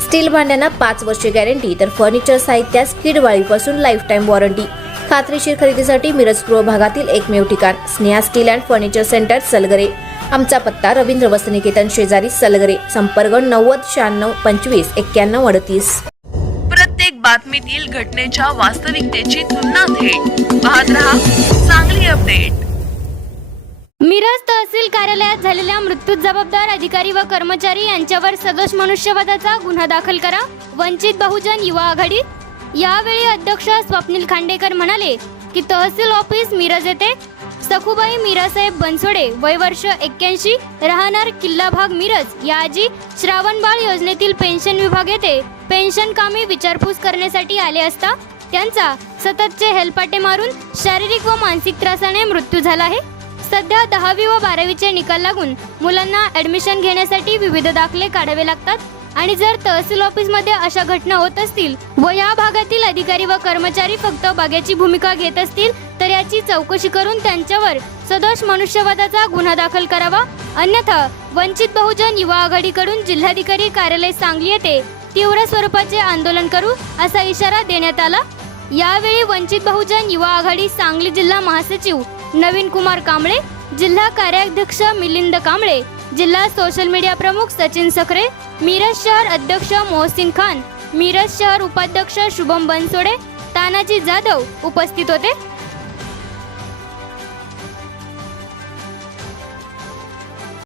Steel भांड्यांना पाच वर्षे guarantee तर फर्निचर साहित्यास किडवाळीपासून लाईफ टाईम वॉरंटी खात्रीशीर खरेदीसाठी मिरज पूर्व भागातील एकमेव ठिकाण Sneha steel and furniture centre Salgare. आमचा पत्ता रवींद्र वसनिकेतन शेजारी सलगरे. संपर्क नव्वद शहाण्णव पंचवीस एक्क्याण्णव अडतीस. प्रत्येक बातमीतील घटनेच्या वास्तविकतेची तुलना थेट पाहत रहा चांगली अपडेट मिरज तहसील कार्यालयात झालेल्या मृत्यूत जबाबदार अधिकारी व कर्मचारी यांच्यावर सदोष मनुष्यवधाचा गुन्हा दाखल करा. वंचित बहुजन युवा आघाडी. यावेळी अध्यक्ष स्वप्नील खांडेकर म्हणाले की तहसील ऑफिस मिरज येथे सखुबाई मीरासाहेब बनसोडे वय वर्ष एक्क्याऐंशी राहणार किल्ला भाग मिरज. या आजी श्रावणबाळ योजनेतील पेन्शन विभाग येथे पेन्शन कामे विचारपूस करण्यासाठी आले असता त्यांचा सततचे हेलपाटे मारून शारीरिक व मानसिक त्रासाने मृत्यू झाला आहे. सध्या दहावी व बारावीचे निकाल लागून मुलांना ऍडमिशन घेण्यासाठी विविध दाखले काढावे लागतात. आणि जर तहसील ऑफिसमध्ये अशा घटना होत असतील व या भागातील अधिकारी व कर्मचारी फक्त बागेची भूमिका घेत असतील तर याची चौकशी करून त्यांच्यावर सदोष मनुष्यवादाचा गुन्हा दाखल करावा. अन्यथा वंचित बहुजन युवा आघाडीकडून जिल्हाधिकारी कार्यालय सांगली येथे तीव्र स्वरूपाचे आंदोलन करू असा इशारा देण्यात आला. यावेळी वंचित बहुजन युवा आघाडी सांगली जिल्हा महासचिव नवीन कुमार कांबळे जिल्हा कार्याध्यक्ष मिलिंद कांबळे जिल्हा सोशल मीडिया प्रमुख सचिन सखरे मिरज शहर अध्यक्ष मोहसिन खान मिरज शहर उपाध्यक्ष शुभम बनसोडे तानाजी जाधव उपस्थित होते.